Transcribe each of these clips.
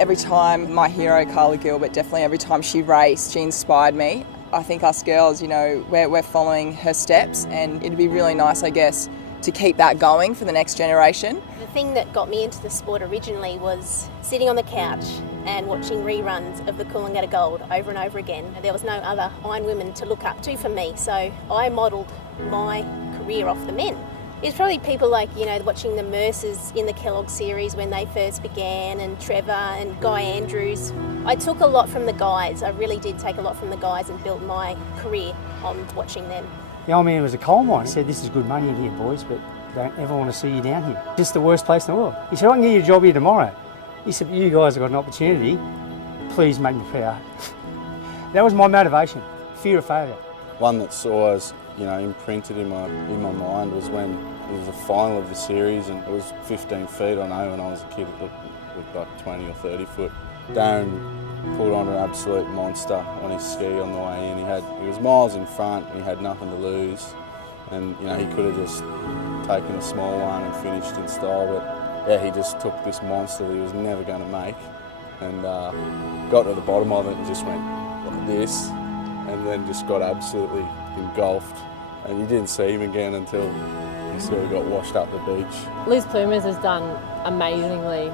Every time my hero, Carla Gilbert, definitely every time she raced, she inspired me. I think us girls, we're following her steps, and it'd be really nice, I guess, to keep that going for the next generation. The thing that got me into the sport originally was sitting on the couch and watching reruns of the Coolangatta Gold over and over again. There was no other Iron women to look up to for me, so I modelled my career off the men. It's probably people like, watching the Mercers in the Kellogg series when they first began, and Trevor and Guy Andrews. I took a lot from the guys. I really did take a lot from the guys and built my career on watching them. The old man was a coal mine. He said, "This is good money in here, boys, but don't ever want to see you down here. Just the worst place in the world." He said, "I can get you a job here tomorrow." He said, "But you guys have got an opportunity. Please make me proud." That was my motivation, fear of failure. One that's always, imprinted in my mind was when it was the final of the series, and it was 15 feet. I know when I was a kid it looked like 20 or 30 foot. Darren pulled on an absolute monster on his ski on the way in. He was miles in front, and he had nothing to lose, and he could have just taken a small one and finished in style, but yeah, he just took this monster that he was never going to make, and got to the bottom of it and just went like this, and then just got absolutely engulfed, and you didn't see him again until he sort of got washed up the beach. Liz Plumers has done amazingly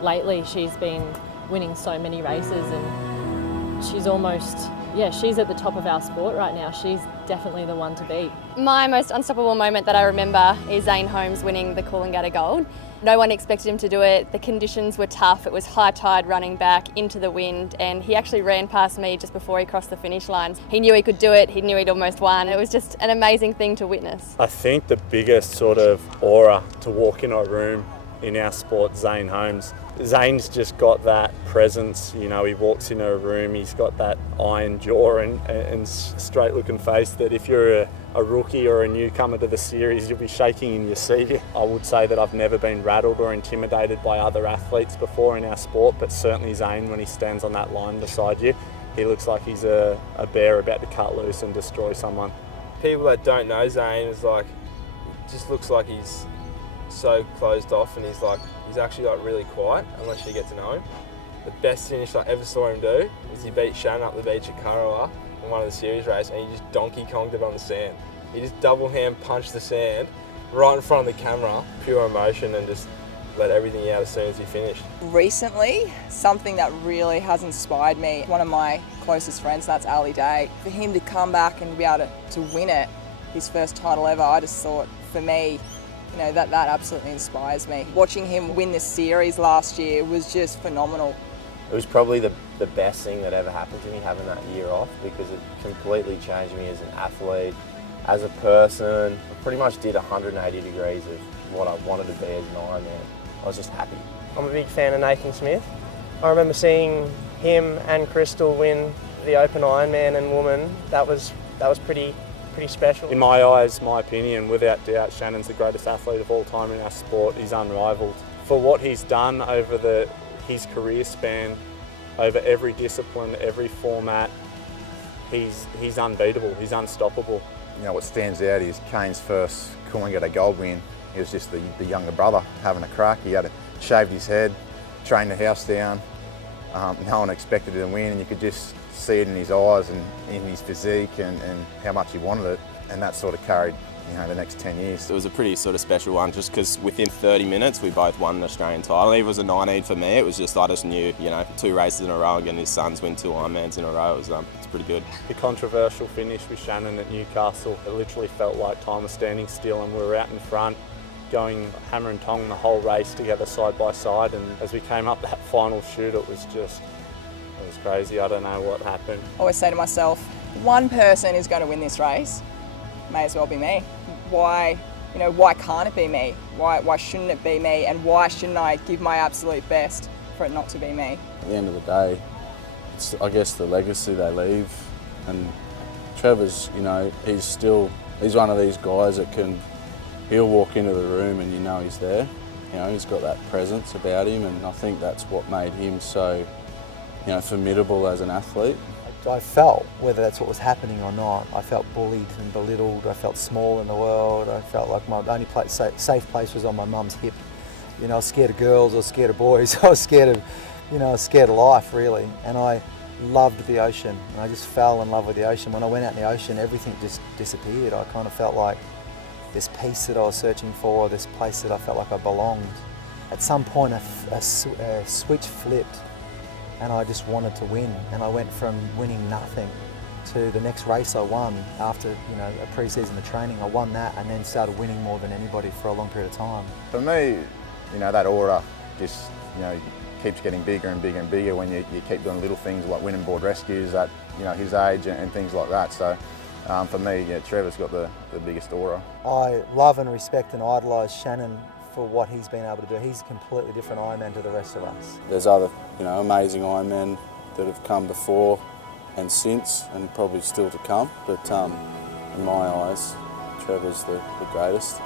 lately. She's been winning so many races, and she's she's at the top of our sport right now. She's definitely the one to beat. My most unstoppable moment that I remember is Zane Holmes winning the Coolangatta Gold. No one expected him to do it. The conditions were tough. It was high tide running back into the wind, and he actually ran past me just before he crossed the finish line. He knew he could do it. He knew he'd almost won. It was just an amazing thing to witness. I think the biggest sort of aura to walk in a room in our sport, Zane Holmes. Zane's just got that presence, he walks into a room, he's got that iron jaw and straight looking face that if you're a rookie or a newcomer to the series, you'll be shaking in your seat. I would say that I've never been rattled or intimidated by other athletes before in our sport, but certainly Zane, when he stands on that line beside you, he looks like he's a bear about to cut loose and destroy someone. People that don't know Zane just looks like he's so closed off, and he's actually really quiet unless you get to know him. The best finish I ever saw him do was he beat Shannon up the beach at Kurrawa in one of the series races, and he just Donkey Konged it on the sand. He just double hand punched the sand right in front of the camera, pure emotion, and just let everything out as soon as he finished. Recently, something that really has inspired me, one of my closest friends, that's Ali Day. For him to come back and be able to win it, his first title ever, I just thought, for me, that absolutely inspires me. Watching him win this series last year was just phenomenal. It was probably the best thing that ever happened to me, having that year off, because it completely changed me as an athlete, as a person. I pretty much did 180 degrees of what I wanted to be as an Ironman. I was just happy. I'm a big fan of Nathan Smith. I remember seeing him and Crystal win the Open Ironman and woman. That was pretty special. In my eyes, my opinion, without doubt, Shannon's the greatest athlete of all time in our sport. He's unrivaled. For what he's done over his career span, over every discipline, every format, he's unbeatable, he's unstoppable. What stands out is Kane's first Coolangatta Gold win. He was just the younger brother having a crack. He had shaved his head, trained the house down. No one expected him to win, and you could just see it in his eyes and in his physique and how much he wanted it, and that sort of carried the next 10 years. It was a pretty sort of special one just because within 30 minutes we both won an Australian title. It was a 19 for me. It was just, I just knew, 2 races in a row and his sons win 2 Ironmans in a row. It's pretty good. The controversial finish with Shannon at Newcastle, it literally felt like time was standing still and we were out in front going hammer and tong the whole race together side by side, and as we came up that final chute it was crazy. I don't know what happened. I always say to myself, one person is going to win this race, may as well be me. Why can't it be me? Why shouldn't it be me? And why shouldn't I give my absolute best for it not to be me? At the end of the day, it's, I guess, the legacy they leave. And Trevor's, he's one of these guys that he'll walk into the room and he's there. He's got that presence about him, and I think that's what made him so, formidable as an athlete. I felt, whether that's what was happening or not, I felt bullied and belittled. I felt small in the world. I felt like my only safe place was on my mum's hip. I was scared of girls, I was scared of boys, I was scared of you know, I was scared of life really, and I loved the ocean. And I just fell in love with the ocean. When I went out in the ocean, everything just disappeared. I kind of felt like this peace that I was searching for, this place that I felt like I belonged. At some point, a switch flipped, and I just wanted to win. And I went from winning nothing to the next race I won after, you know, a pre-season of training. I won that and then started winning more than anybody for a long period of time. For me, you know, that aura just, you know, keeps getting bigger and bigger and bigger when you keep doing little things like winning board rescues at, you know, his age and things like that. So for me, yeah, Trevor's got the biggest aura. I love and respect and idolise Shannon for what he's been able to do. He's a completely different Ironman to the rest of us. There's other, you know, amazing Ironmen that have come before and since, and probably still to come. But in my eyes, Trevor's the greatest.